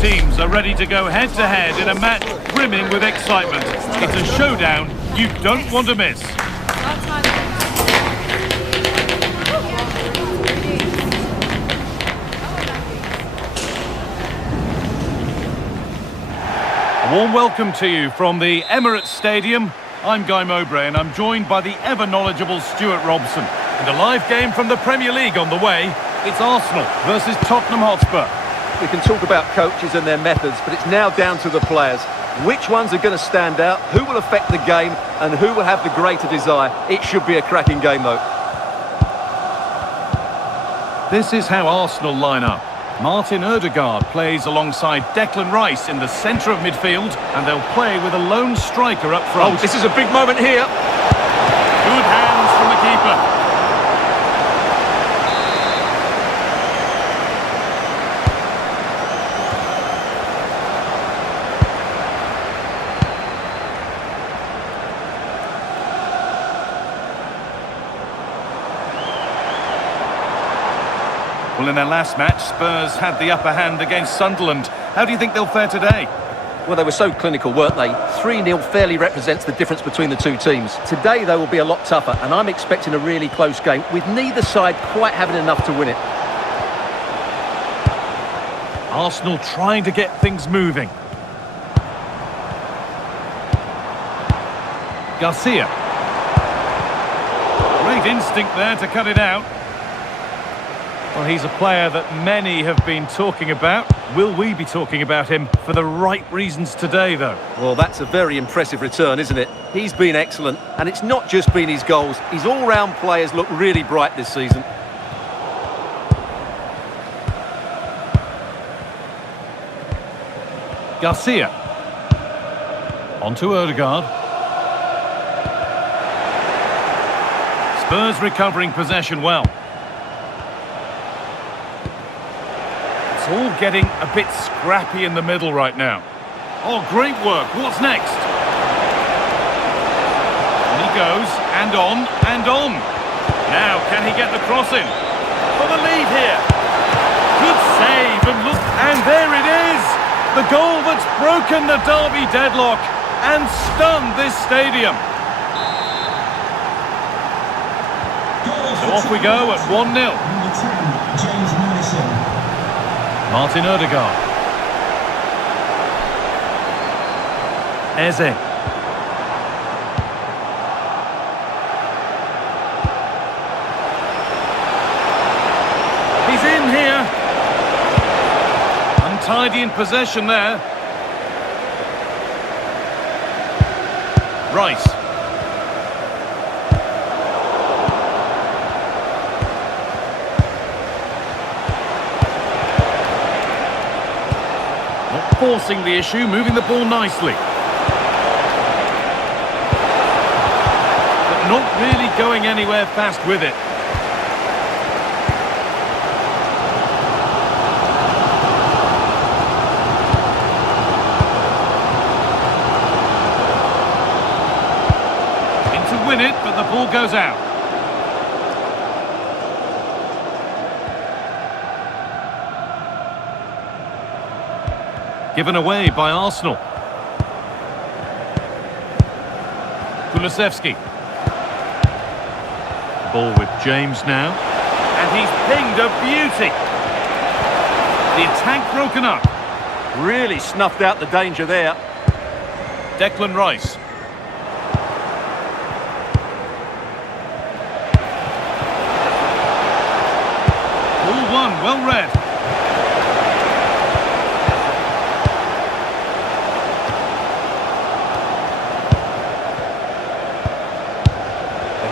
teams are ready to go head-to-head in a match brimming with excitement. It's a showdown you don't want to miss. A warm welcome to you from the Emirates Stadium. I'm Guy Mowbray and I'm joined by the ever-knowledgeable Stuart Robson. And a live game from the Premier League on the way. It's Arsenal versus Tottenham Hotspur. We can talk about coaches and their methods, but it's now down to the players. Which ones are going to stand out, who will affect the game, and who will have the greater desire? It should be a cracking game, though. This is how Arsenal line up. Martin Ødegaard plays alongside Declan Rice in the centre of midfield, and they'll play with a lone striker up front. Oh, this is a big moment here. Good hands from the keeper. Well, in their last match, Spurs had the upper hand against Sunderland. How do you think they'll fare today? Well, they were so clinical, weren't they? 3-0 fairly represents the difference between the two teams. Today, they will be a lot tougher, and I'm expecting a really close game, with neither side quite having enough to win it. Arsenal trying to get things moving. Garcia. Great instinct there to cut it out. Well, he's a player that many have been talking about. Will we be talking about him for the right reasons today, though? Well, that's a very impressive return, isn't it? He's been excellent, and it's not just been his goals. His all-round players look really bright this season. Garcia. On to Ødegaard. Spurs recovering possession well. It's all getting a bit scrappy in the middle right now. Oh, great work. What's next? And he goes, and on, and on. Now, can he get the cross in? For the lead here. Good save, and look, and there it is! The goal that's broken the derby deadlock and stunned this stadium. So off we go at 1-0. Number 10, James Maddison. Martin Ødegaard. Eze. He's in here. Untidy in possession there. Rice. Forcing the issue, moving the ball nicely. But not really going anywhere fast with it. In to win it, but the ball goes out. Given away by Arsenal. Kulusevski. Ball with James now. And he's pinged a beauty. The attack broken up. Really snuffed out the danger there. Declan Rice. Ball won, well read.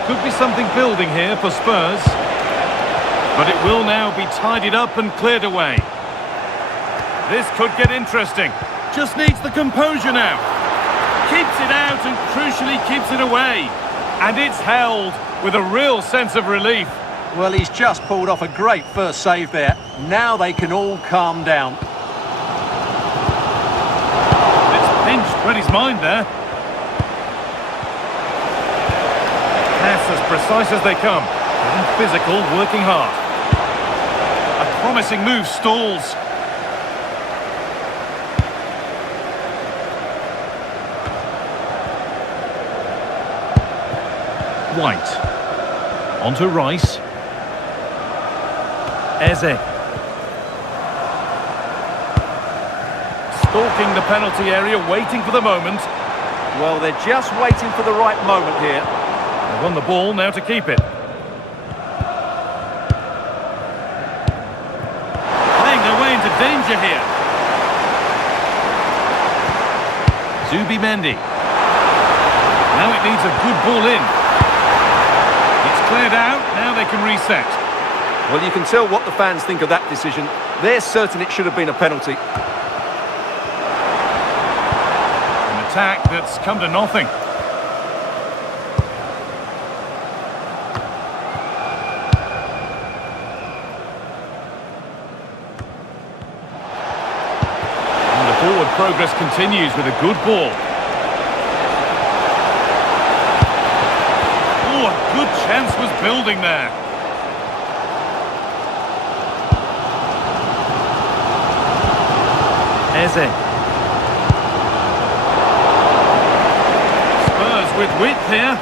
Could be something building here for Spurs. But it will now be tidied up and cleared away. This could get interesting. Just needs the composure now. Keeps it out and crucially keeps it away. And it's held with a real sense of relief. Well, he's just pulled off a great first save there. Now they can all calm down. It's pinched Freddie's mind there. Pass as precise as they come. Getting physical, working hard. A promising move stalls. White. On to Rice. Eze. Stalking the penalty area, waiting for the moment. Well, they're just waiting for the right moment here. They've won the ball, now to keep it. Playing their way into danger here. Zubimendi. Now it needs a good ball in. It's cleared out, now they can reset. Well, you can tell what the fans think of that decision. They're certain it should have been a penalty. An attack that's come to nothing. And the forward progress continues with a good ball. Oh, a good chance was building there. Eze. Spurs with width here.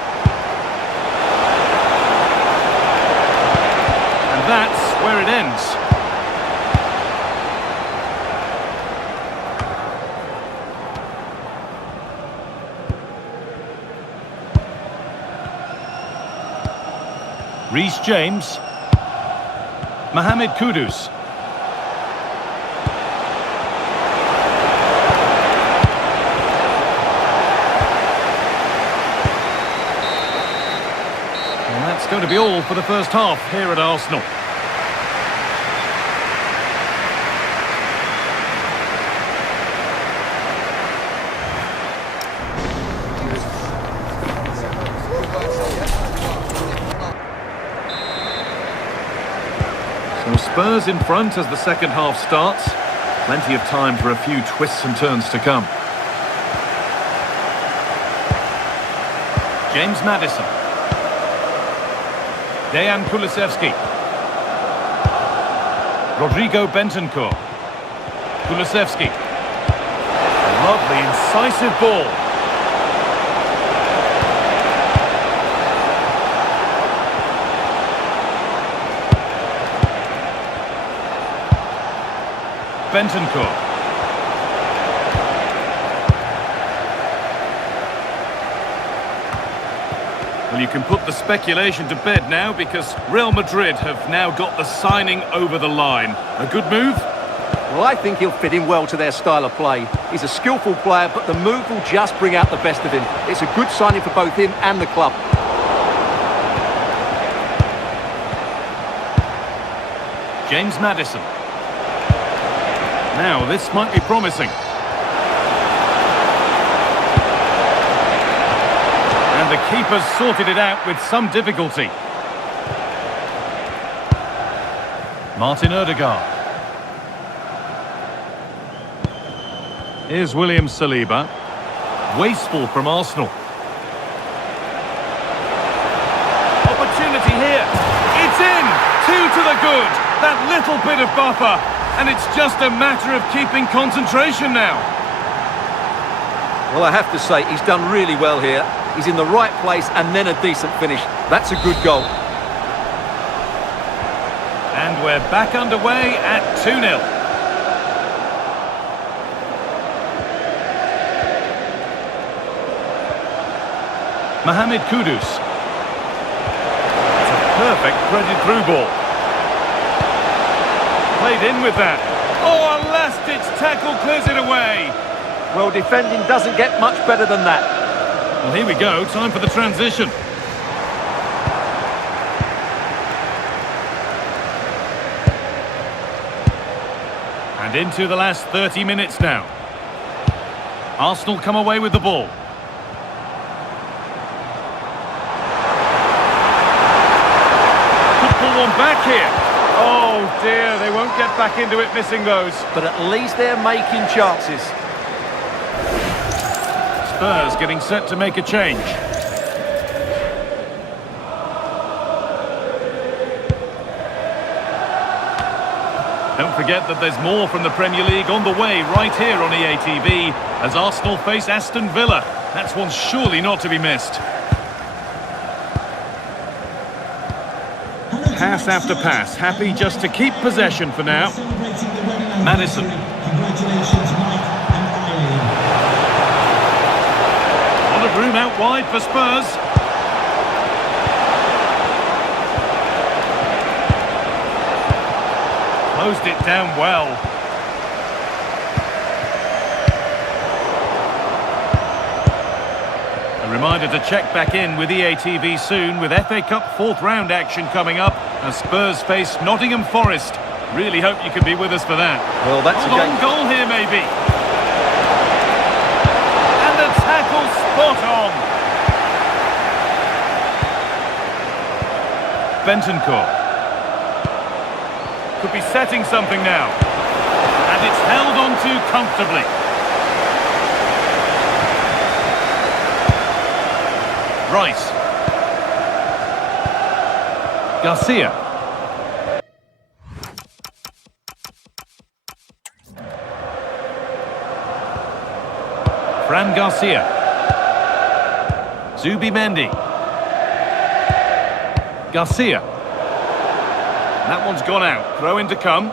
And that's where it ends. Reece James. Mohamed Kudus. That's going to be all for the first half here at Arsenal. So Spurs in front as the second half starts. Plenty of time for a few twists and turns to come. James Maddison. Dejan Kulusevski. Rodrigo Bentancur. Kulusevski. Lovely, incisive ball. Bentancur. Well, you can put the speculation to bed now because Real Madrid have now got the signing over the line. A good move? Well, I think he'll fit in well to their style of play. He's a skillful player, but the move will just bring out the best of him. It's a good signing for both him and the club. James Maddison. Now, this might be promising. And the keeper's sorted it out with some difficulty. Martin Odegaard. Here's William Saliba. Wasteful from Arsenal. Opportunity here. It's in! 2 to the good. That little bit of buffer. And it's just a matter of keeping concentration now. Well, I have to say, he's done really well here. He's in the right place and then a decent finish. That's a good goal. And we're back underway at 2-0. Mohamed Kudus. It's a perfect threaded through ball. Played in with that. Oh, a last-ditch tackle clears it away. Well, defending doesn't get much better than that. Well, here we go. Time for the transition. And into the last 30 minutes now. Arsenal come away with the ball. Could pull one back here. Oh dear, they won't get back into it missing those. But at least they're making chances. Spurs getting set to make a change. Don't forget that there's more from the Premier League on the way right here on EA TV as Arsenal face Aston Villa. That's one surely not to be missed. pass after pass, happy just to keep possession for now. Madison. Congratulations, Mike and Eileen. A lot of room out wide for Spurs. Closed it down well. A reminder to check back in with EATV soon, with FA Cup fourth round action coming up as Spurs face Nottingham Forest. Really hope you can be with us for that. Well, that's a Hold game. on goal here, maybe. And the tackle spot on. Bentancur. Could be setting something now. And it's held on to comfortably. Rice. Garcia. Fran Garcia. Zubimendi. Garcia. That one's gone out. Throw in to come.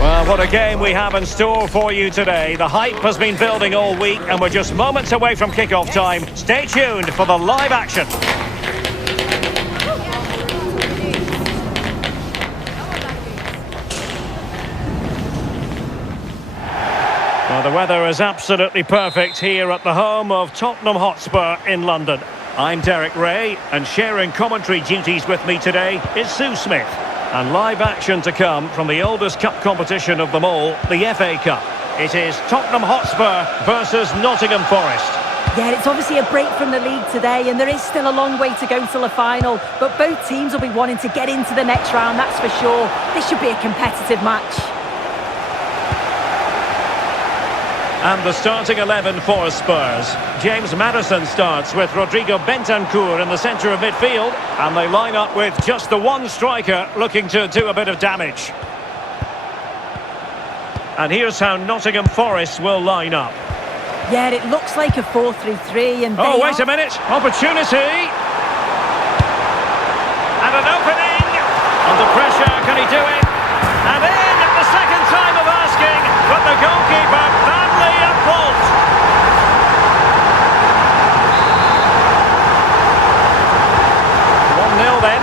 Well, what a game we have in store for you today. The hype has been building all week and we're just moments away from kick-off time. Stay tuned for the live action. Well, the weather is absolutely perfect here at the home of Tottenham Hotspur in London. I'm Derek Ray, and sharing commentary duties with me today is Sue Smith. And live action to come from the oldest cup competition of them all, the FA Cup. It is Tottenham Hotspur versus Nottingham Forest. Yeah, it's obviously a break from the league today, and there is still a long way to go till the final. But both teams will be wanting to get into the next round, that's for sure. This should be a competitive match. And the starting 11 for Spurs. James Maddison starts with Rodrigo Bentancur in the centre of midfield. And they line up with just the one striker looking to do a bit of damage. And here's how Nottingham Forest will line up. Yeah, it looks like a 4-3-3, and Oh, wait a minute. Opportunity. And an opening. Under pressure, can he do it? And in at the second time of asking, but the goalkeeper badly at fault. One 0 then.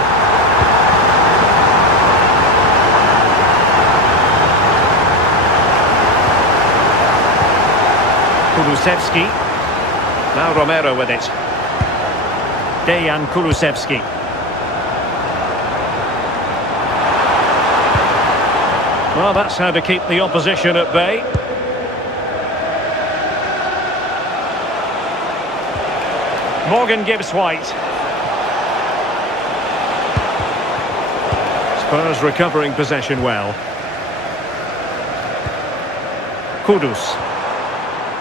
Kulusevski. Now Romero with it. Dejan Kulusevski. Well, that's how to keep the opposition at bay. Morgan Gibbs-White. Spurs recovering possession well. Kudus.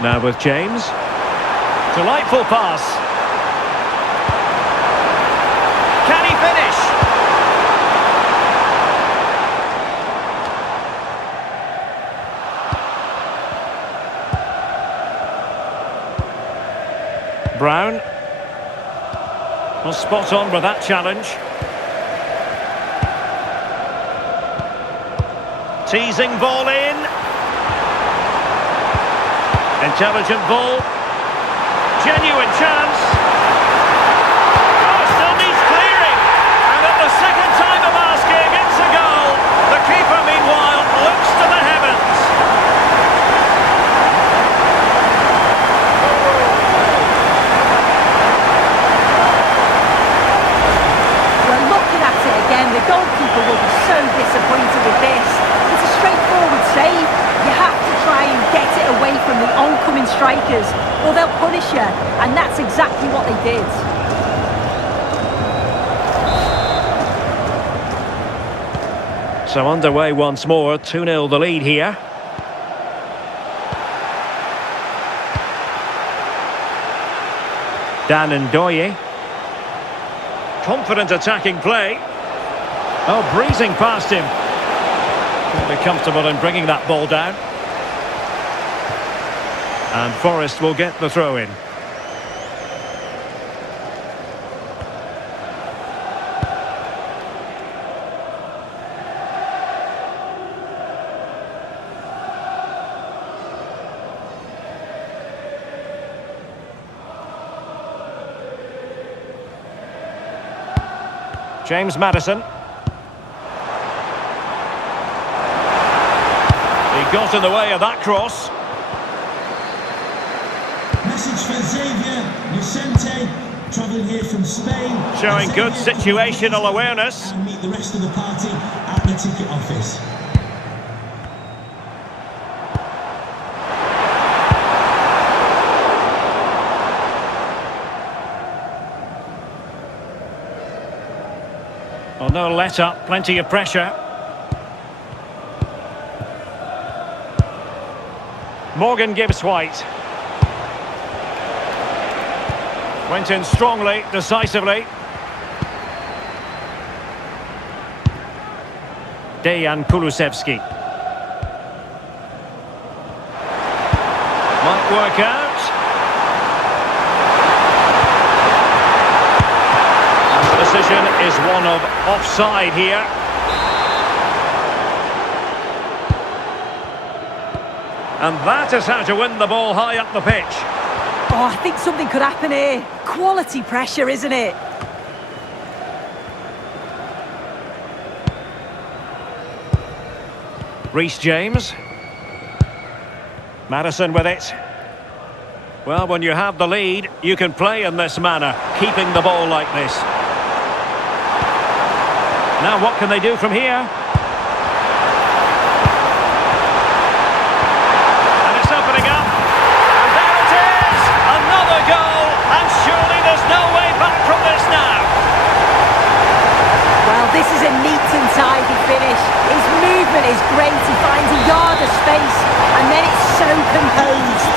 Now with James. Delightful pass. Can he finish? Brown. Well, spot on with that challenge. Teasing ball in. Intelligent ball. Genuine chance. Oh, still needs clearing. And at the second time of asking, it's a goal. The keeper, meanwhile, looks to the heavens. Well, looking at it again, the goalkeeper will be so disappointed with this. It's a straightforward save. You have to try and strikers, or they'll punish you, and that's exactly what they did. So underway once more, 2-0 the lead here. Dan Ndoye. Confident attacking play. Oh, breezing past him. Will be comfortable in bringing that ball down. And Forest will get the throw in. James Maddison. He got in the way of that cross. Message for Xavier Vicente, travelling here from Spain. Showing good situational awareness. And meet the rest of the party at the ticket office. Oh, no let up, plenty of pressure. Morgan Gibbs-White. Went in strongly, decisively. Dejan Kulusevski. Might work out. Decision is one of offside here. And that is how to win the ball high up the pitch. Oh, I think something could happen here. Quality pressure, isn't it? Reece James. Maddison with it. Well, when you have the lead, you can play in this manner, keeping the ball like this. Now what can they do from here? And it's opening up. And there it is! Another goal! And surely there's no way back from this now. Well, this is a neat and tidy finish. His movement is great. He finds a yard of space, and then it's so composed.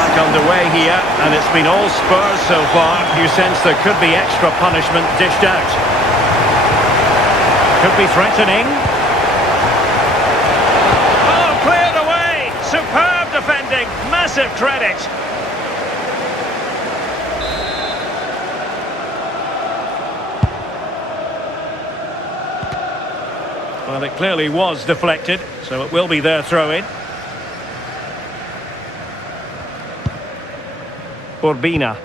Back underway here, and it's been all Spurs so far. You sense there could be extra punishment dished out. Could be threatening. Oh, cleared away! Superb defending. Massive credit. Well, it clearly was deflected, so it will be their throw-in. Urbina.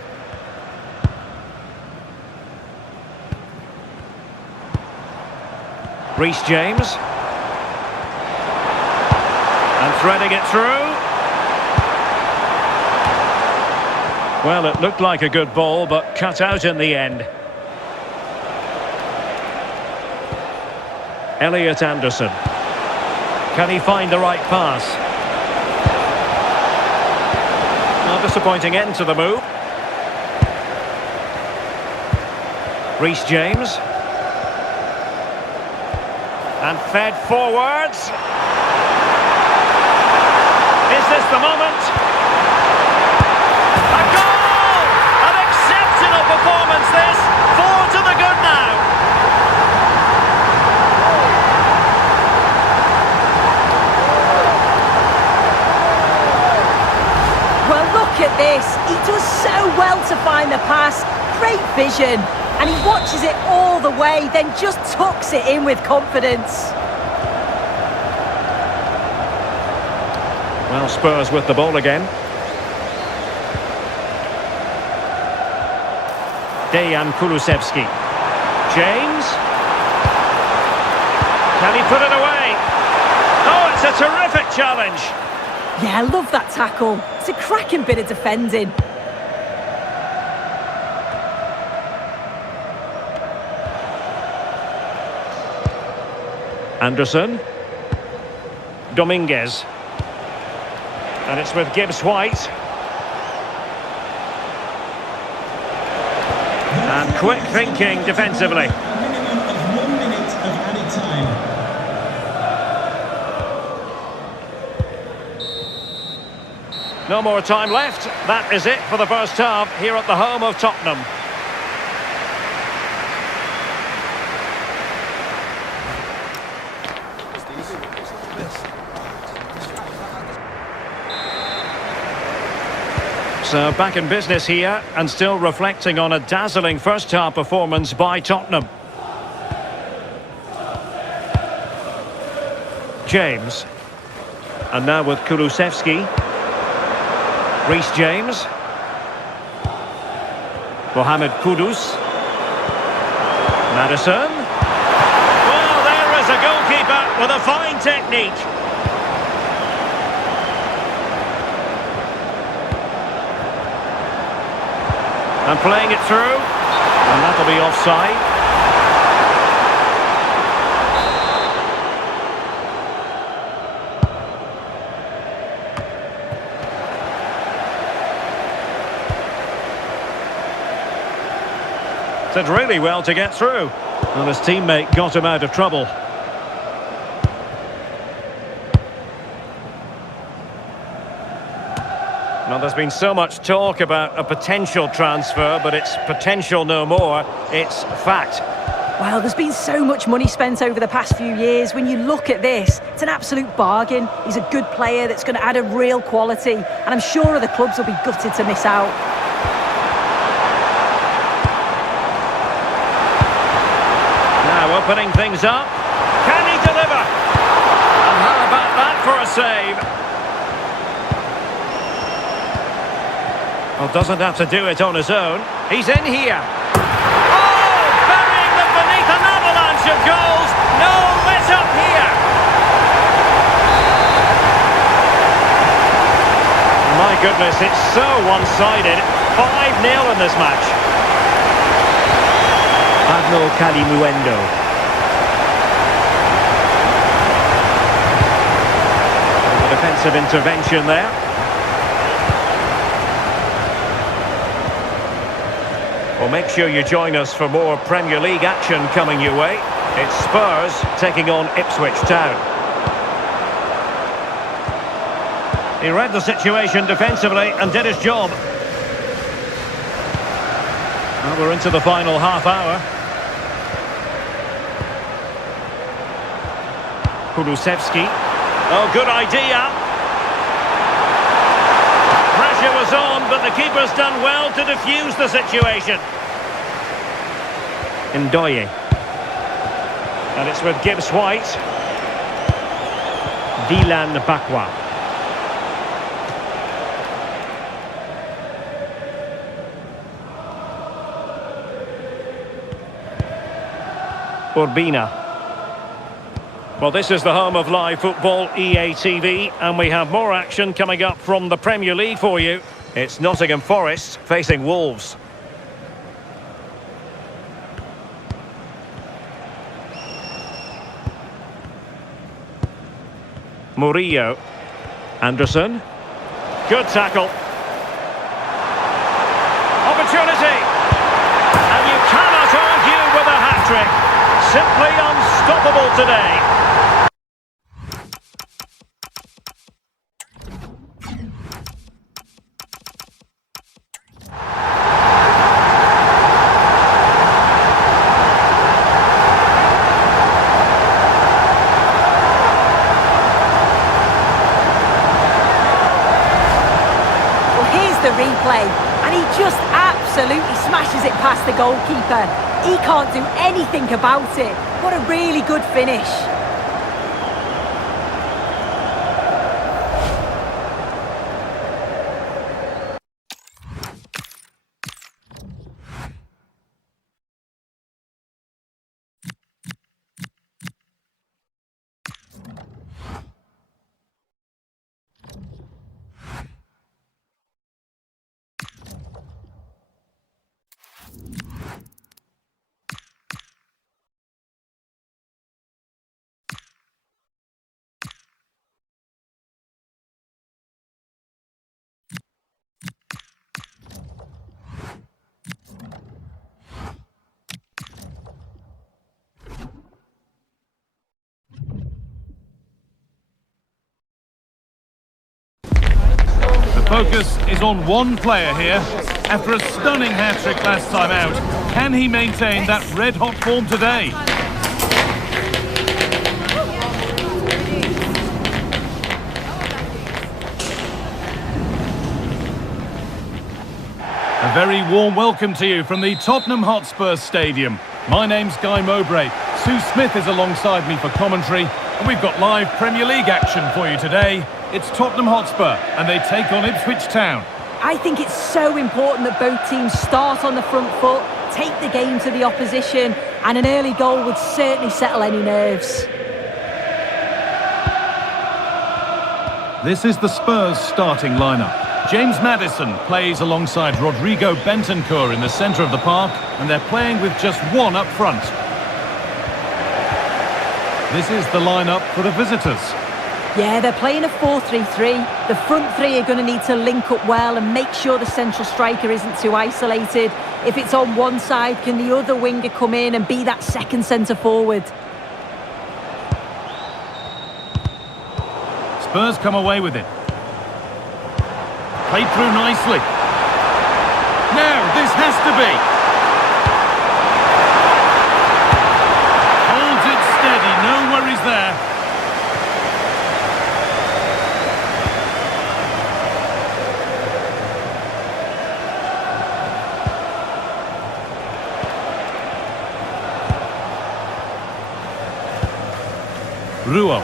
Reece James. And threading it through. Well, it looked like a good ball, but cut out in the end. Elliot Anderson. Can he find the right pass? A disappointing end to the move. Reece James. And fed forwards. Is this the moment? A goal! An exceptional performance this. 4 to the good now. Well, look at this. He does so well to find the pass. Great vision. And he watches it all the way, then just tucks it in with confidence. Well, Spurs with the ball again. Dejan Kulusevski. James. Can he put it away? Oh, it's a terrific challenge. Yeah, I love that tackle. It's a cracking bit of defending. Anderson. Dominguez. And it's with Gibbs White. And quick thinking defensively. A minimum of 1 minute of added time. No more time left. That is it for the first half here at the home of Tottenham. So back in business here and still reflecting on a dazzling first half performance by Tottenham. James. And now with Kulusevski. Reece James. Mohamed Kudus. Maddison. Well, there is a goalkeeper with a fine technique. And playing it through. And that'll be offside. Did really well to get through. And his teammate got him out of trouble. Now, there's been so much talk about a potential transfer, but it's potential no more. It's fact. Well, there's been so much money spent over the past few years. When you look at this, it's an absolute bargain. He's a good player that's going to add a real quality. And I'm sure other clubs will be gutted to miss out. Now opening things up. Can he deliver? And how about that for a save? Well, doesn't have to do it on his own. He's in here. Oh, burying them beneath an avalanche of goals. No let up here. My goodness, it's so one-sided. 5-0 in this match. Agno Calimuendo. A defensive intervention there. Well, make sure you join us for more Premier League action coming your way. It's Spurs taking on Ipswich Town. He read the situation defensively and did his job. Well, we're into the final half hour. Kulusevski. Oh, good idea. Pressure was on, but the keeper's done well to defuse the situation. Ndoye. And it's with Gibbs White. Dylan Bakwa. Urbina. Well, this is the home of live football, EA TV, and we have more action coming up from the Premier League for you. It's Nottingham Forest facing Wolves. Murillo. Anderson. Good tackle. Opportunity. And you cannot argue with a hat-trick. Simply unstoppable today. The replay, and he just absolutely smashes it past the goalkeeper. He can't do anything about it. What a really good finish. focus is on one player here. After a stunning hat-trick last time out, can he maintain that red-hot form today? A very warm welcome to you from the Tottenham Hotspur Stadium. My name's Guy Mowbray. Sue Smith is alongside me for commentary, and we've got live Premier League action for you today. It's Tottenham Hotspur, and they take on Ipswich Town. I think it's so important that both teams start on the front foot, take the game to the opposition, and an early goal would certainly settle any nerves. This is the Spurs starting lineup. James Maddison plays alongside Rodrigo Bentancur in the centre of the park, and they're playing with just one up front. This is the lineup for the visitors. Yeah, they're playing a 4-3-3. The front three are going to need to link up well and make sure the central striker isn't too isolated. If it's on one side, can the other winger come in and be that second centre forward? Spurs come away with it. Played through nicely. Now, this has to be. Holds it steady, no worries there. Ruo.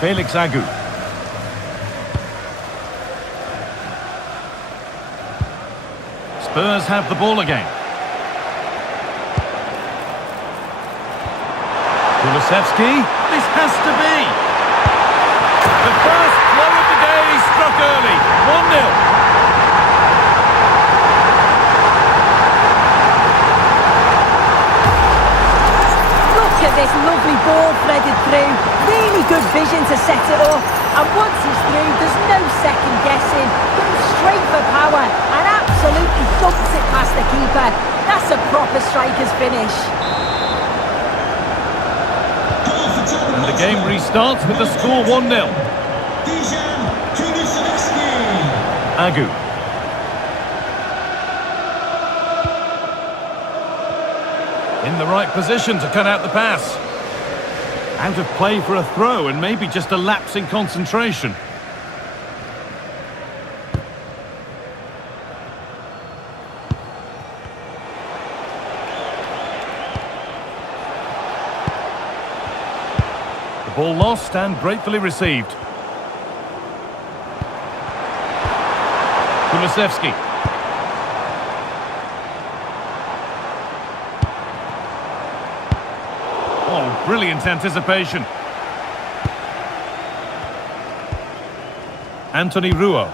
Felix Agu. Spurs have the ball again. Kulusevski. This has to be. The first blow of the day struck early. 1-0. Look at this lovely ball threaded through. Really good vision to set it up. And once he's through, there's no second guessing. Goes straight for power and absolutely dumps it past the keeper. That's a proper striker's finish. And the game restarts with the score 1-0. Agu. In the right position to cut out the pass. Out of play for a throw and maybe just a lapse in concentration. The ball lost and gratefully received. Kulusevski. Oh, brilliant anticipation. Anthony Ruo.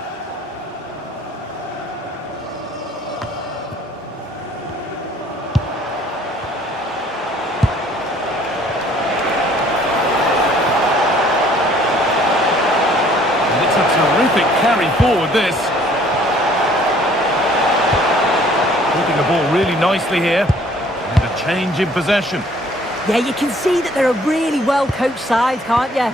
And it's a terrific carry forward, this. Keeping the ball really nicely here. And a change in possession. Yeah, you can see that they're a really well-coached side, can't you?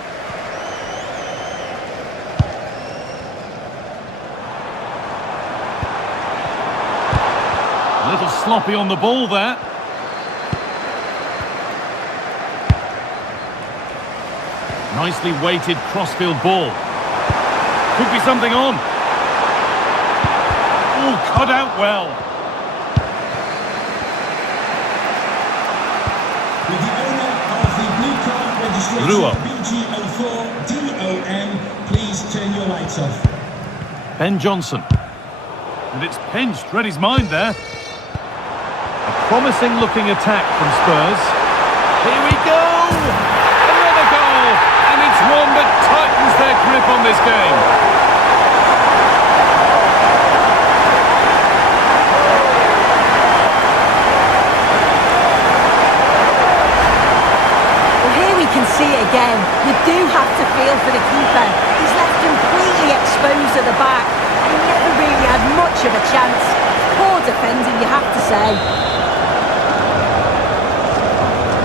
A little sloppy on the ball there. Nicely weighted crossfield ball. Could be something on. Oh, cut out well. With the owner of the blue card registration Ruo. BG04DOM, please turn your lights off. Ben Johnson. And it's pinched, read his mind there. A promising looking attack from Spurs. Here we go! Another goal! And it's one that tightens their grip on this game. Can see it again. You do have to feel for the keeper. He's left completely exposed at the back and he never really had much of a chance. Poor defending, you have to say.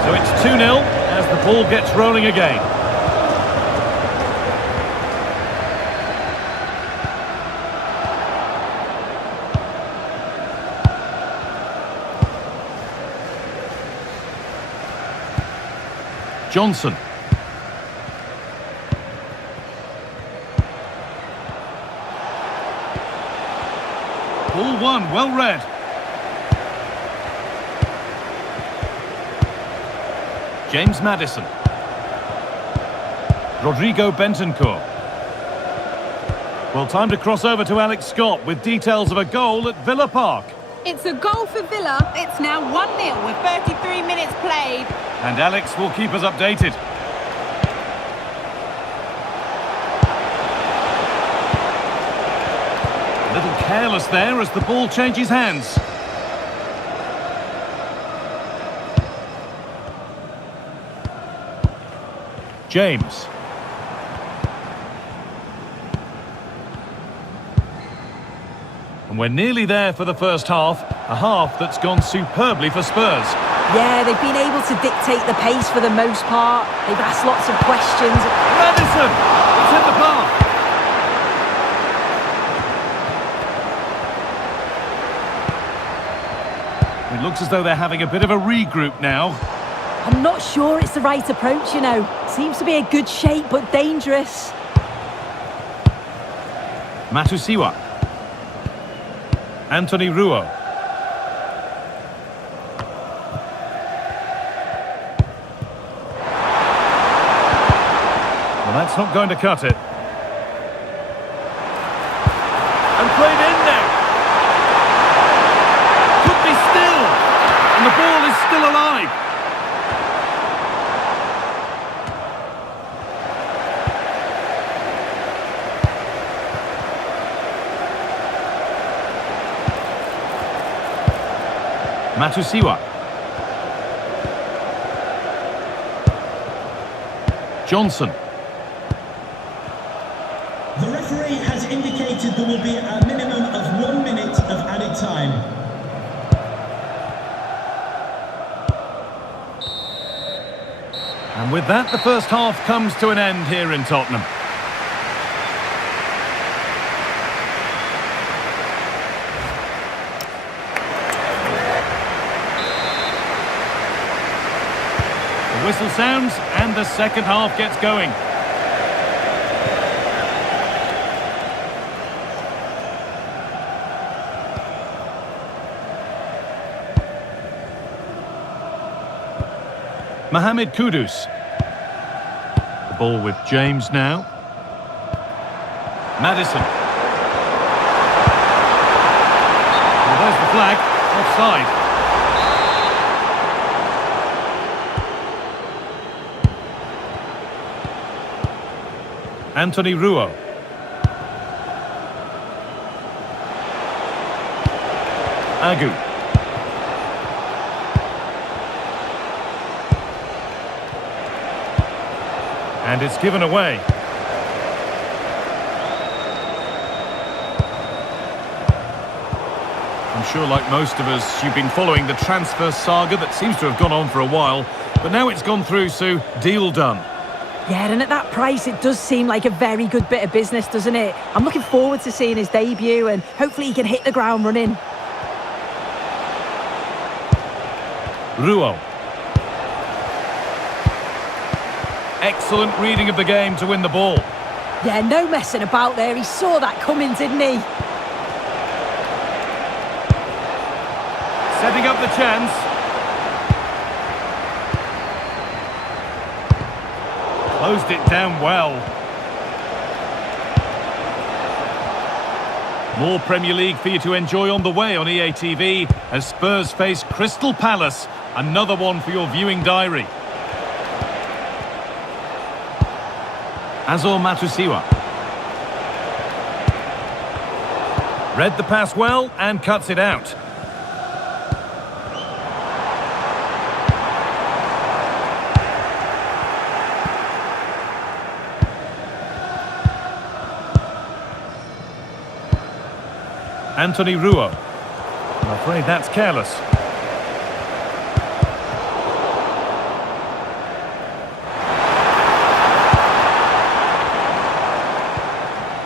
So it's 2-0 as the ball gets rolling again. Johnson. Ball one, well read. James Maddison. Rodrigo Bentancur. Well, time to cross over to Alex Scott with details of a goal at Villa Park. It's a goal for Villa. It's now 1-0 with 33 minutes played. And Alex will keep us updated. A little careless there as the ball changes hands. James. And we're nearly there for the first half, a half that's gone superbly for Spurs. Yeah, they've been able to dictate the pace for the most part. They've asked lots of questions. Maddison! It's hit the bar. It looks as though they're having a bit of a regroup now. I'm not sure it's the right approach, you know. Seems to be a good shape, but dangerous. Matusiwa. Anthony Ruo. Well, that's not going to cut it. And played in there. Could be still. And the ball is still alive. Matusiwa. Johnson. The referee has indicated there will be a minimum of 1 minute of added time. And with that, the first half comes to an end here in Tottenham. The whistle sounds and the second half gets going. Mohamed Kudus. The ball with James now. Maddison. Well, there's the flag. Offside. Anthony Ruo. Agu. And it's given away. I'm sure, like most of us, you've been following the transfer saga that seems to have gone on for a while. But now it's gone through, so deal done. Yeah, and at that price, it does seem like a very good bit of business, doesn't it? I'm looking forward to seeing his debut, and hopefully he can hit the ground running. Ruo. Excellent reading of the game to win the ball. Yeah, no messing about there. He saw that coming, didn't he? Setting up the chance. Closed it down well. More Premier League for you to enjoy on the way on EA TV as Spurs face Crystal Palace. Another one for your viewing diary. Azor Matusiwa. Read the pass well and cuts it out. Anthony Ruo. I'm afraid that's careless.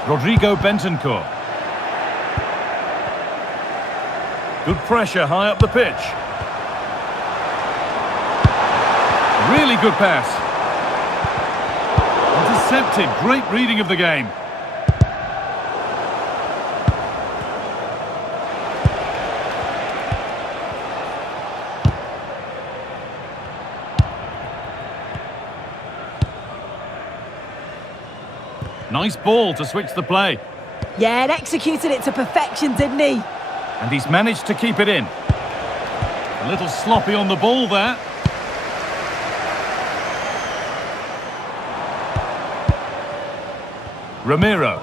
Rodrigo Bentancur. Good pressure high up the pitch. Really good pass. Intercepted. Great reading of the game. Nice ball to switch the play. Yeah, and executed it to perfection, didn't he? And he's managed to keep it in. A little sloppy on the ball there. Ramiro.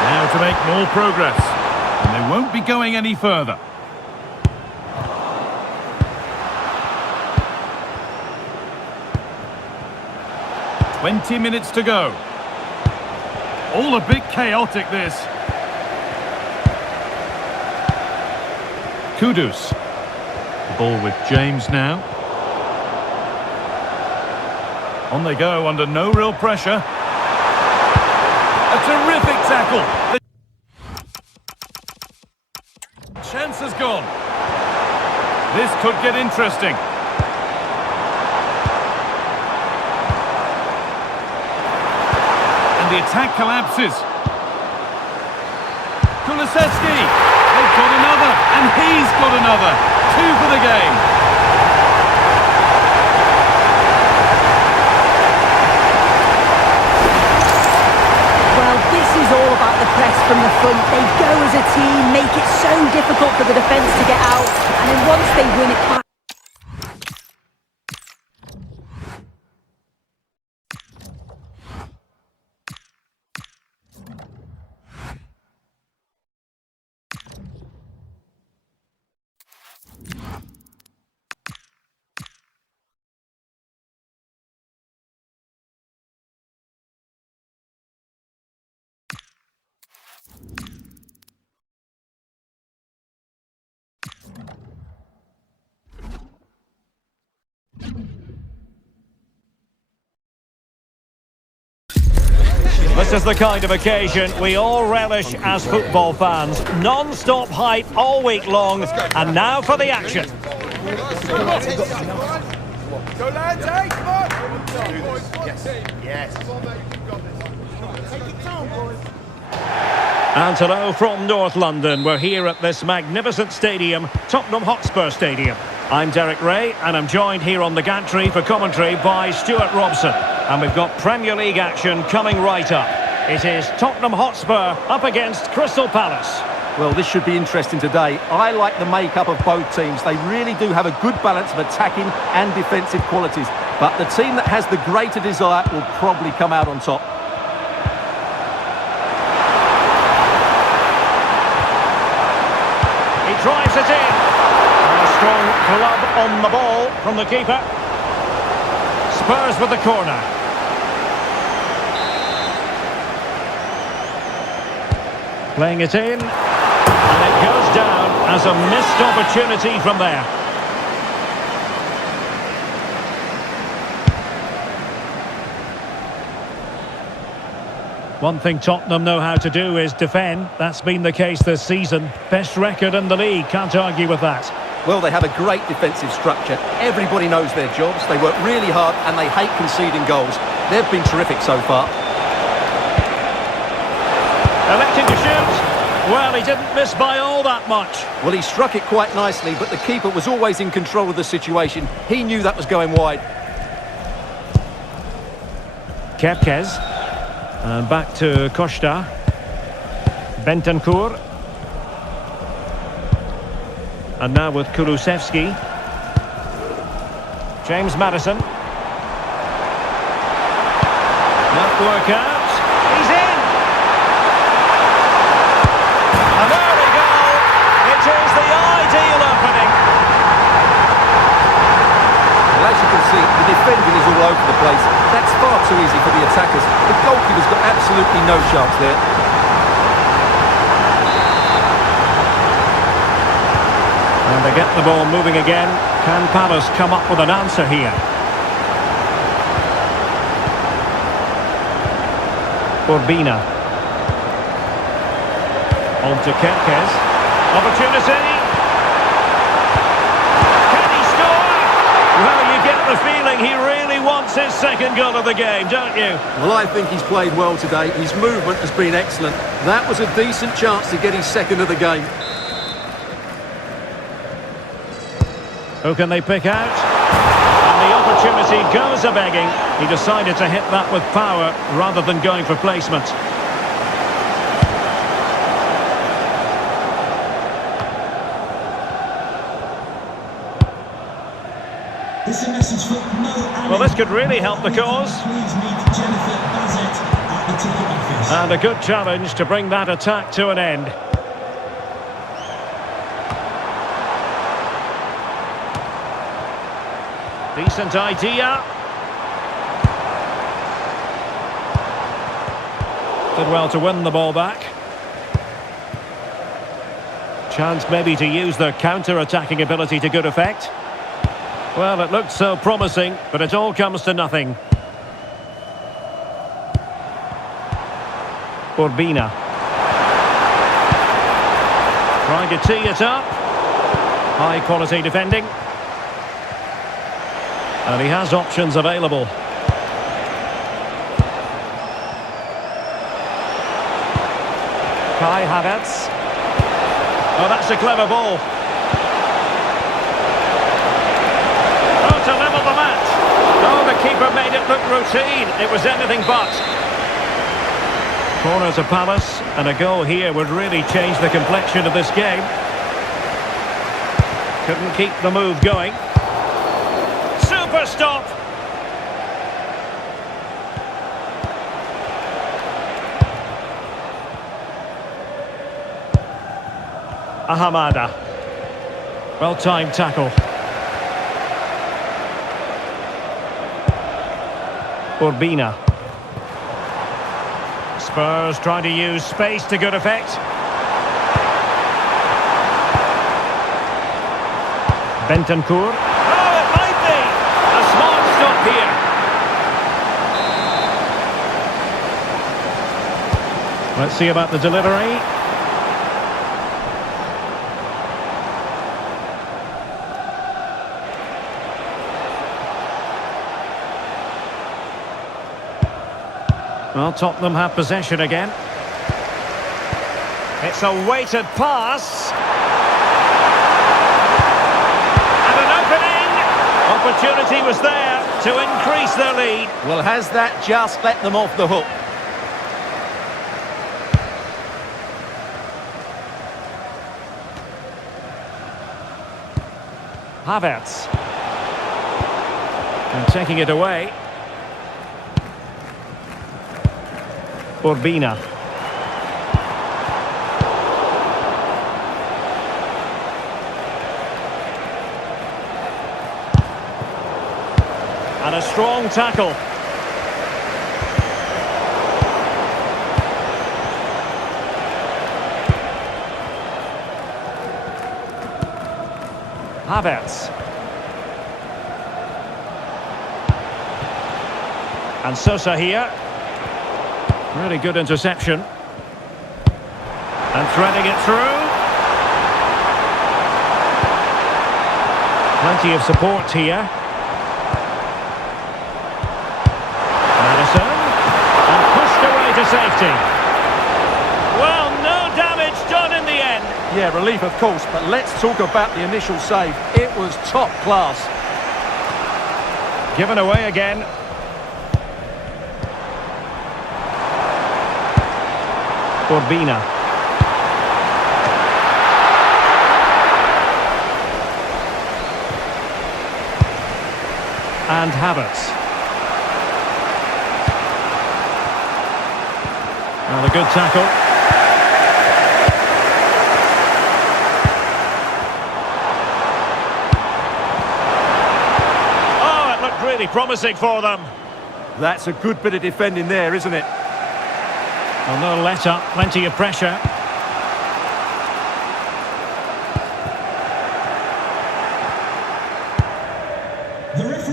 Now to make more progress. And they won't be going any further. "20 minutes to go. All a bit chaotic, this. Kudus. The ball with James now. On they go under no real pressure. A terrific tackle. The chance has gone. This could get interesting. The attack collapses. Kulusevski. They've got another, and he's got another. 2 for the game. Well, this is all about the press from the front. They go as a team, make it so difficult for the defence to get out, and then once they win it back. This is the kind of occasion we all relish as football fans. Non-stop hype all week long, and now for the action. Go lads, hey, come on! Yes. And hello from North London. We're here at this magnificent stadium, Tottenham Hotspur Stadium. I'm Derek Ray, and I'm joined here on the gantry for commentary by Stuart Robson. And we've got Premier League action coming right up. It is Tottenham Hotspur up against Crystal Palace. Well, this should be interesting today. I like the makeup of both teams. They really do have a good balance of attacking and defensive qualities. But the team that has the greater desire will probably come out on top. He drives it in. A strong club on the ball from the keeper. Spurs with the corner. Playing it in. And it goes down as a missed opportunity from there. One thing Tottenham know how to do is defend. That's been the case this season. Best record in the league, can't argue with that. Well, they have a great defensive structure. Everybody knows their jobs. They work really hard and they hate conceding goals. They've been terrific so far. Electing to shoot. Well, he didn't miss by all that much. Well, he struck it quite nicely, but the keeper was always in control of the situation. He knew that was going wide. Kepkes. And back to Costa. Bentancur. And now with Kulusevski. James Maddison. Not work out. He's in! And there we go! It is the ideal opening. Well, as you can see, the defending is all over the place. That's far too easy for the attackers. The goalkeeper's got absolutely no chance there. And they get the ball moving again. Can Palace come up with an answer here? Urbina. On to Kempkes. Opportunity. Can he score? Well, you get the feeling he really wants his second goal of the game, don't you? Well, I think he's played well today. His movement has been excellent. That was a decent chance to get his second of the game. Who can they pick out? And the opportunity goes a-begging. He decided to hit that with power rather than going for placement. This is a message for Mo. Well, this could really help the cause. Please meet Jennifer Bassett at the ticket office. And a good challenge to bring that attack to an end. Decent idea. Did well to win the ball back. Chance maybe to use their counter-attacking ability to good effect. Well, it looked so promising, but it all comes to nothing. Urbina. Trying to tee it up. High quality defending. And he has options available. Kai Havertz. Oh, that's a clever ball. Oh, to level the match. Oh, the keeper made it look routine. It was anything but. Corner to Palace, and a goal here would really change the complexion of this game. Couldn't keep the move going. Super stop. Ahamada. Well-timed tackle. Urbina. Spurs trying to use space to good effect. Bentancur. Oh, it might be! A smart stop here. Let's see about the delivery. Well, Tottenham have possession again. It's a weighted pass. And an opening. Opportunity was there to increase their lead. Well, has that just let them off the hook? Havertz. And taking it away. Urbina. And a strong tackle. Havertz. And Sosa here. Really good interception. And threading it through. Plenty of support here. Madison. And pushed away to safety. Well, no damage done in the end. Yeah, relief of course, but let's talk about the initial save. It was top class. Given away again. Urbina. And Havertz. Well, a good tackle. Oh, it looked really promising for them. That's a good bit of defending there, isn't it? Well, no let up, plenty of pressure.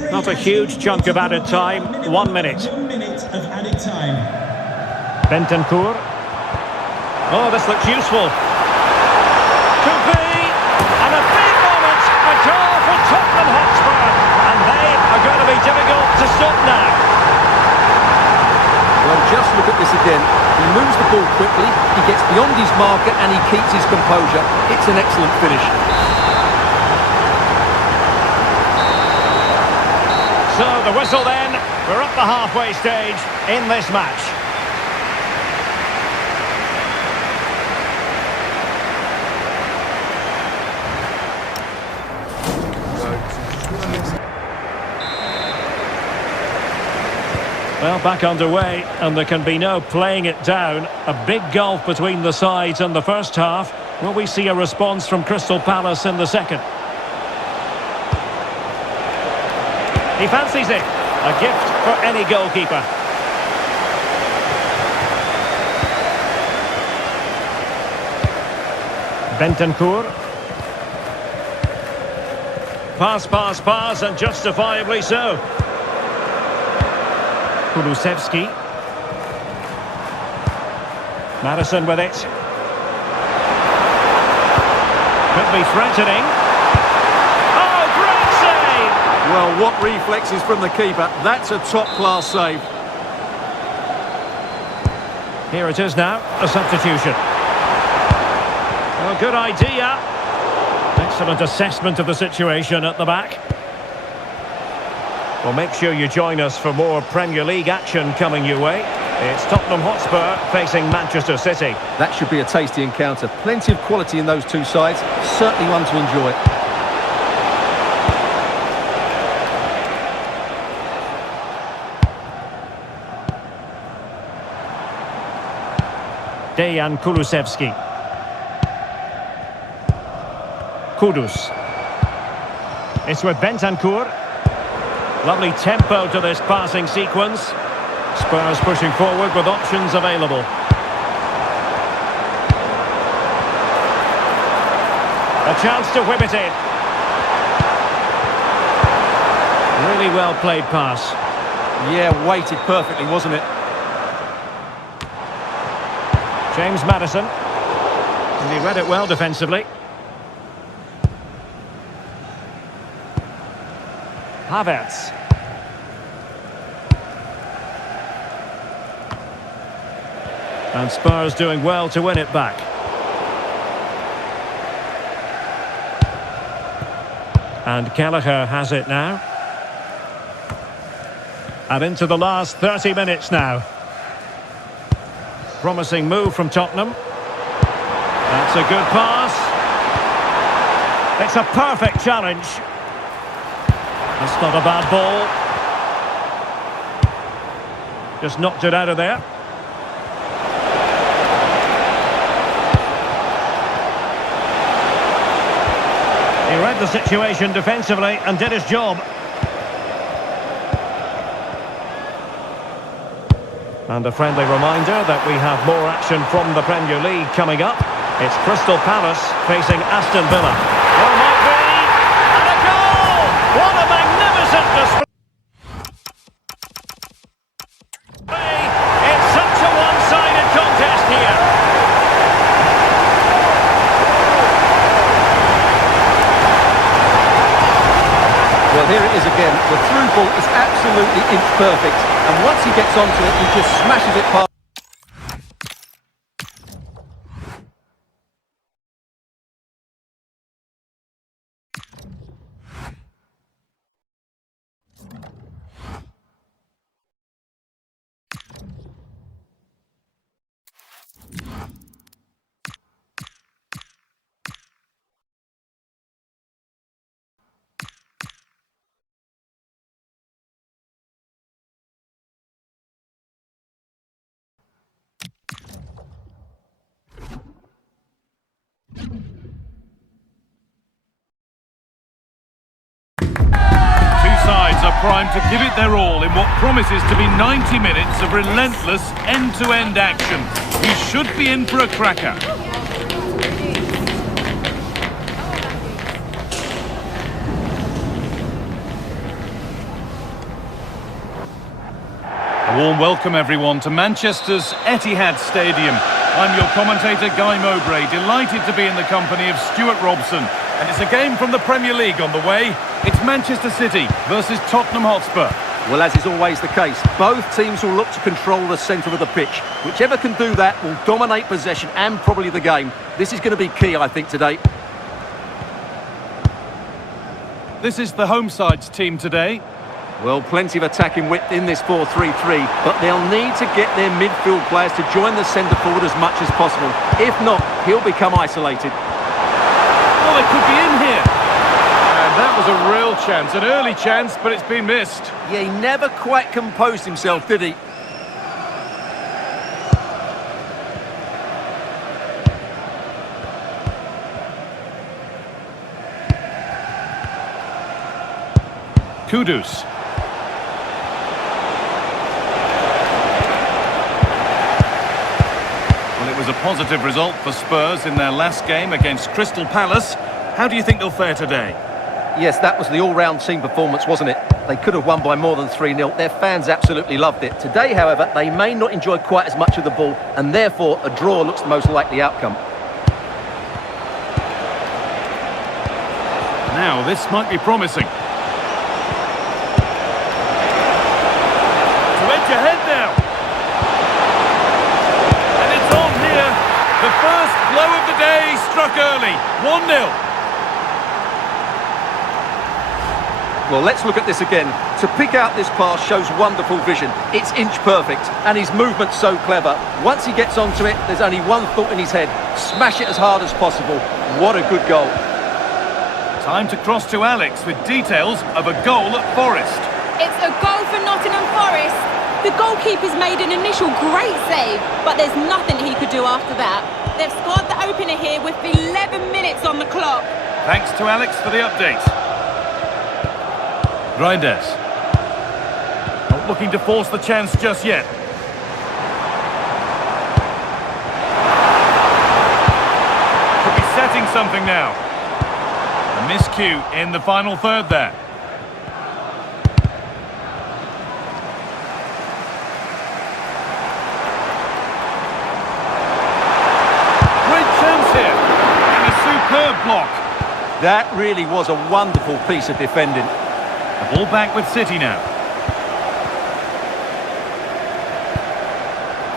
Not a huge chunk of added time, 1 minute. 1 minute of added time. Bentancur. Oh, this looks useful. Could be. And a big moment. A goal for Tottenham Hotspur. And they are going to be difficult to stop now. Well, just look at this again. He moves the ball quickly, he gets beyond his marker and he keeps his composure. It's an excellent finish. So the whistle then. We're at the halfway stage in this match. Well, back underway, and there can be no playing it down. A big gulf between the sides in the first half. Will we see a response from Crystal Palace in the second? He fancies it. A gift for any goalkeeper. Bentancur. Pass, and justifiably so. Kulusevski. Madison with it. Could be threatening. Oh, great save! Well, what reflexes from the keeper. That's a top-class save. Here it is now, a substitution. Well, good idea. Excellent assessment of the situation at the back. Well, make sure you join us for more Premier League action coming your way. It's Tottenham Hotspur facing Manchester City. That should be a tasty encounter. Plenty of quality in those two sides. Certainly one to enjoy. Dejan Kulusevski. Kudus. It's with Bentancur. Lovely tempo to this passing sequence. Spurs pushing forward with options available. A chance to whip it in. Really well played pass. Yeah, weighted perfectly, wasn't it? James Madison. And he read it well defensively. Havertz. And Spurs doing well to win it back. And Gallagher has it now. And into the last 30 minutes now. Promising move from Tottenham. That's a good pass. It's a perfect challenge. That's not a bad ball. Just knocked it out of there. He read the situation defensively and did his job. And a friendly reminder that we have more action from the Premier League coming up. It's Crystal Palace facing Aston Villa. Well, might be. And a goal! What a magnificent display! It's such a one-sided contest here. Well, here it is again. The through ball is absolutely inch perfect. And once he gets onto it, he just smashes it past. Primed to give it their all in what promises to be 90 minutes of relentless end-to-end action. You should be in for a cracker. A warm welcome, everyone, to Manchester's Etihad Stadium. I'm your commentator, Guy Mowbray, delighted to be in the company of Stuart Robson. And it's a game from the Premier League on the way. It's Manchester City versus Tottenham Hotspur. Well, as is always the case, both teams will look to control the centre of the pitch. Whichever can do that will dominate possession and probably the game. This is going to be key, I think, today. This is the home side's team today. Well, plenty of attacking width in this 4-3-3, but they'll need to get their midfield players to join the centre forward as much as possible. If not, he'll become isolated. Well, it could be in here. And that was a real chance, an early chance, but it's been missed. Yeah, he never quite composed himself, did he? Kudus. Well, it was a positive result for Spurs in their last game against Crystal Palace. How do you think they'll fare today? Yes, that was the all-round team performance, wasn't it? They could have won by more than 3-0. Their fans absolutely loved it. Today, however, they may not enjoy quite as much of the ball, and therefore a draw looks the most likely outcome. Now, this might be promising. Ahead now, and it's on here. The first blow of the day struck early. 1-0. Well, let's look at this again. To pick out this pass shows wonderful vision. It's inch perfect, and his movement's so clever. Once he gets onto it, there's only one thought in his head: smash it as hard as possible. What a good goal. Time to cross to Alex with details of a goal at Forest. It's a goal for Nottingham Forest. The goalkeeper's made an initial great save, but there's nothing he could do after that. They've scored the opener here with 11 minutes on the clock. Thanks to Alex for the update. Grinders. Not looking to force the chance just yet. Could be setting something now. A miscue in the final third there. Block. That really was a wonderful piece of defending. The ball back with City now.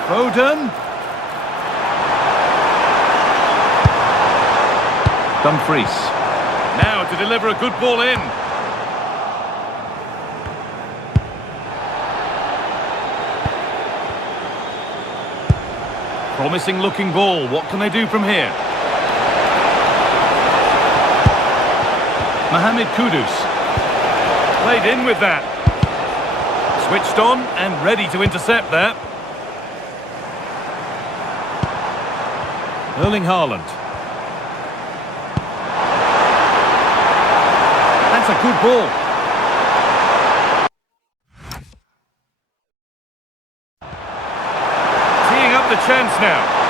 Foden. Dumfries. Now to deliver a good ball in. Promising looking ball. What can they do from here? Mohamed Kudus. Played in with that. Switched on and ready to intercept that. Erling Haaland. That's a good ball. Teeing up the chance now.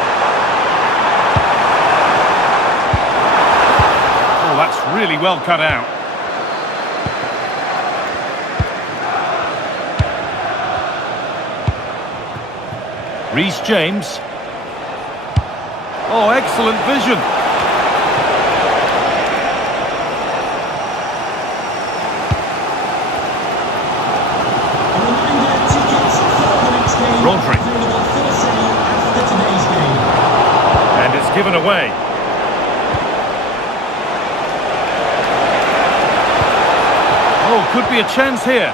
That's really well cut out. Reece James. Oh, excellent vision. Rodri. And it's given away. Oh, could be a chance here.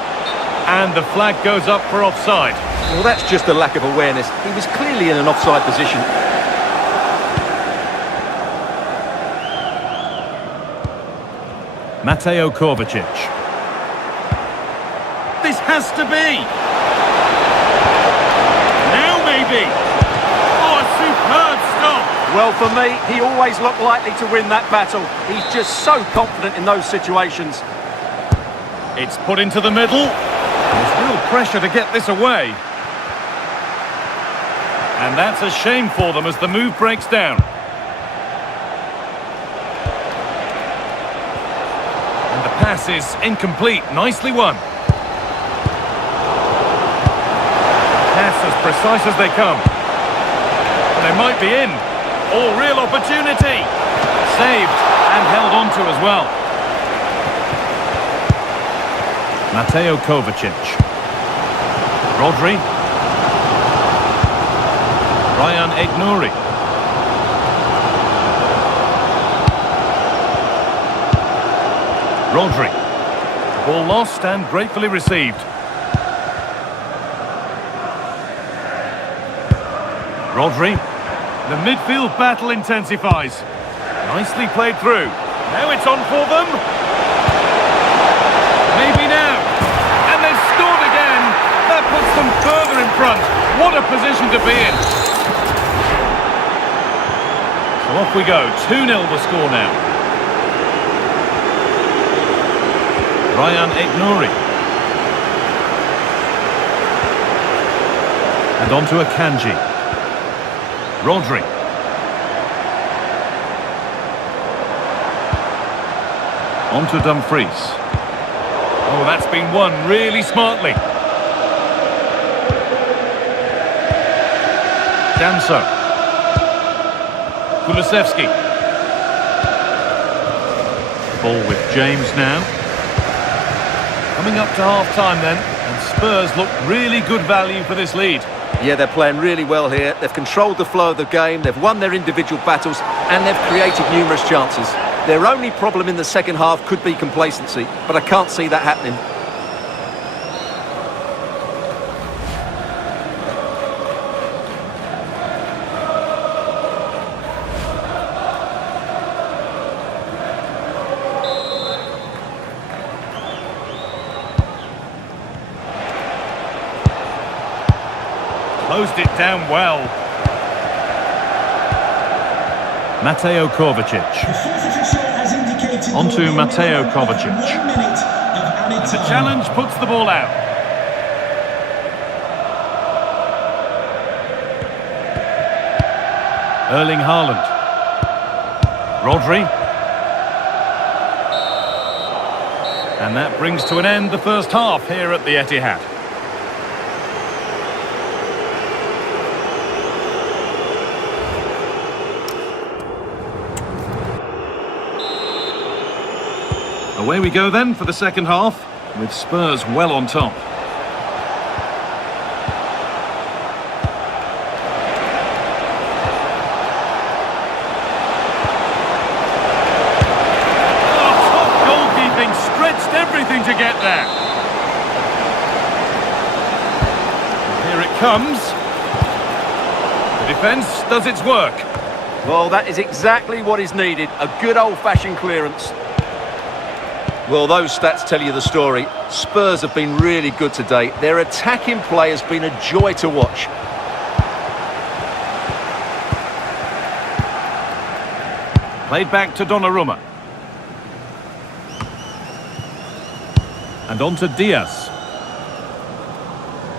And the flag goes up for offside. Well, that's just a lack of awareness. He was clearly in an offside position. Mateo Kovacic. This has to be. Now maybe. Oh, a superb stop. Well, for me, he always looked likely to win that battle. He's just so confident in those situations. It's put into the middle. There's real pressure to get this away. And that's a shame for them as the move breaks down. And the pass is incomplete. Nicely won. as precise as they come. They might be in. All real opportunity. Saved and held on to as well. Mateo Kovacic. Rodri. Ryan Aït-Nouri. Rodri. Ball lost and gratefully received. Rodri. The midfield battle intensifies. Nicely played through. Now it's on for them. Maybe now. And they've scored again. That puts them further in front. What a position to be in. So off we go. 2-0 the score now. Ryan Aït-Nouri. And on to Akanji. Rodri. On to Dumfries. Oh, that's been won really smartly. Danso. Kulusevski. Ball with James now. Coming up to half-time then, and Spurs look really good value for this lead. Yeah, they're playing really well here. They've controlled the flow of the game, they've won their individual battles, and they've created numerous chances. Their only problem in the second half could be complacency, but I can't see that happening. Closed it down well. Mateo Kovacic. On to Mateo Kovacic. And the challenge puts the ball out. Erling Haaland. Rodri. And that brings to an end the first half here at the Etihad. Away we go then for the second half, with Spurs well on top. Oh, top goalkeeping, stretched everything to get there. And here it comes. The defence does its work. Well, that is exactly what is needed, a good old-fashioned clearance. Well, those stats tell you the story. Spurs have been really good today. Their attacking play has been a joy to watch. Played back to Donnarumma. And on to Diaz.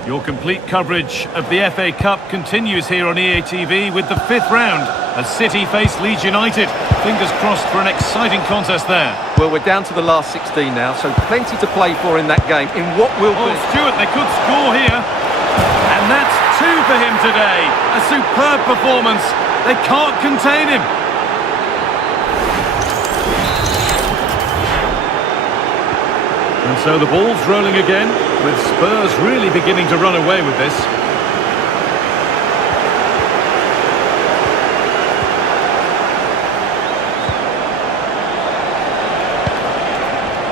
Your complete coverage of the FA Cup continues here on EA TV with the 5th round as City face Leeds United. Fingers crossed for an exciting contest there. Well, we're down to the last 16 now, so plenty to play for in that game, in what will be... Stuart, they could score here. And that's 2 for him today. A superb performance. They can't contain him. And so the ball's rolling again, with Spurs really beginning to run away with this.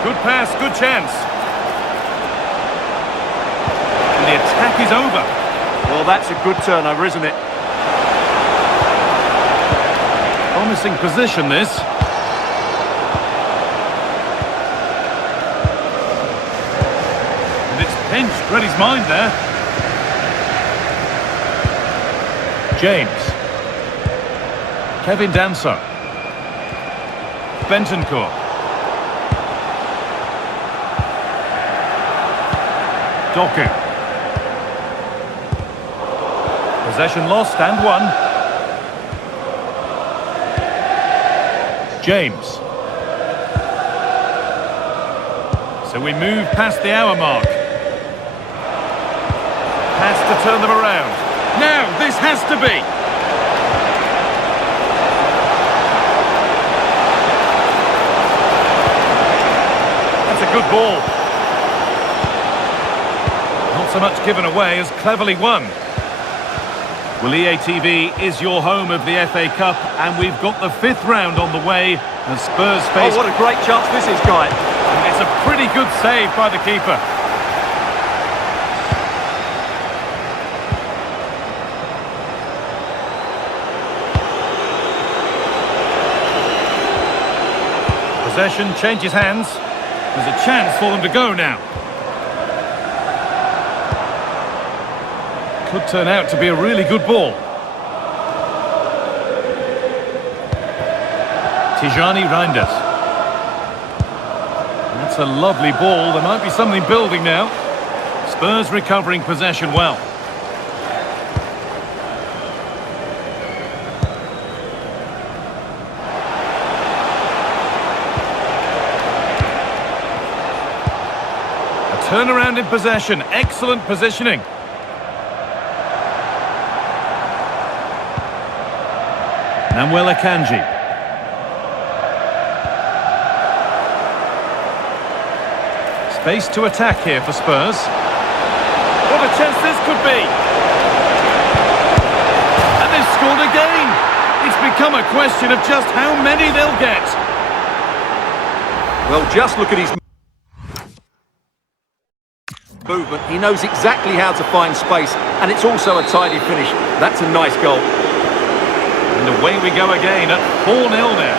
Good pass, good chance. And the attack is over. Well, that's a good turnover, isn't it? Promising position, this. And it's pinched, read his mind there. James. Kevin Danso. Bentancur. Doku. Possession lost and won. James. So we move past the hour mark. Pass to turn them around. Now, this has to be. That's a good ball. Not so much given away as cleverly won. Well, EA TV is your home of the FA Cup, and we've got the 5th round on the way. The Spurs face... Oh, what a great chance this is, Guy. And it's a pretty good save by the keeper. Possession changes hands. There's a chance for them to go now. Could turn out to be a really good ball. Tijani Reinders. That's a lovely ball. There might be something building now. Spurs recovering possession well. A turnaround in possession. Excellent positioning. Namuel Akanji. Space to attack here for Spurs. What a chance this could be! And they've scored again! It's become a question of just how many they'll get. Well, just look at his movement. He knows exactly how to find space, and it's also a tidy finish. That's a nice goal. And away we go again at 4-0 now.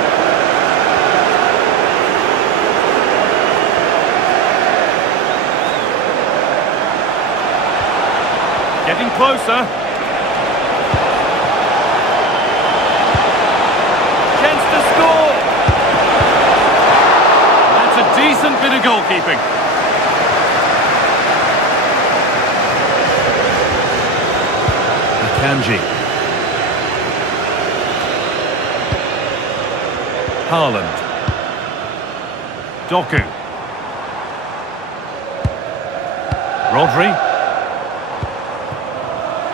Getting closer. Chance to score. That's a decent bit of goalkeeping. Akanji. Haaland. Doku. Rodri.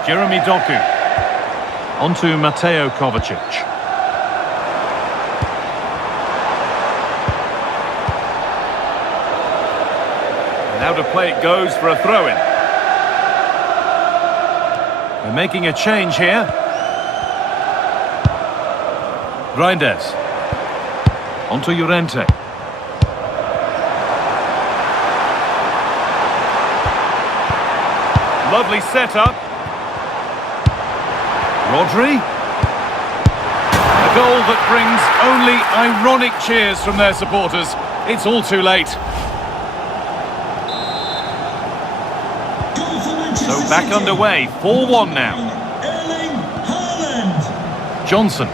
Jeremy Doku. Onto Mateo Kovacic. And out of play it goes for a throw-in. We're making a change here. Reinders. Onto Llorente. Lovely setup. Rodri. A goal that brings only ironic cheers from their supporters. It's all too late. So back underway, 4-1 now. Johnson.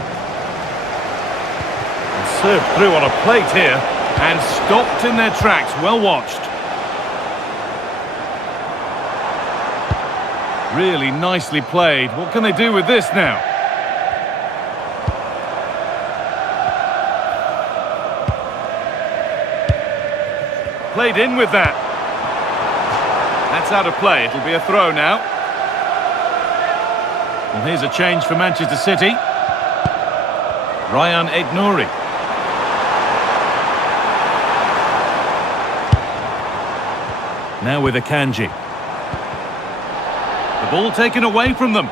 Served through on a plate here and stopped in their tracks. Well watched. Really nicely played. What can they do with this now? Played in with that. That's out of play. It'll be a throw now. Well, here's a change for Manchester City. Ryan Aït-Nouri. Now with Akanji. The ball taken away from them.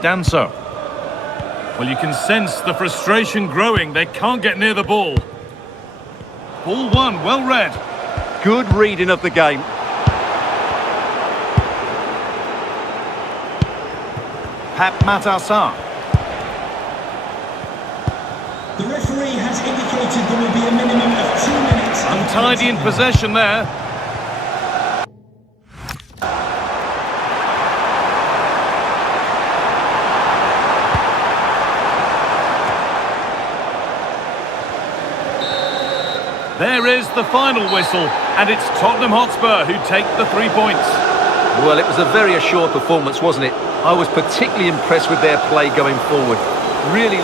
Danso. Well, you can sense the frustration growing. They can't get near the ball. Ball one, well read. Good reading of the game. Pap Matassar. The referee has indicated there will be a minimum of 2 minutes. Untidy in possession there. There is the final whistle, and it's Tottenham Hotspur who take the 3 points. Well, it was a very assured performance, wasn't it? I was particularly impressed with their play going forward. Really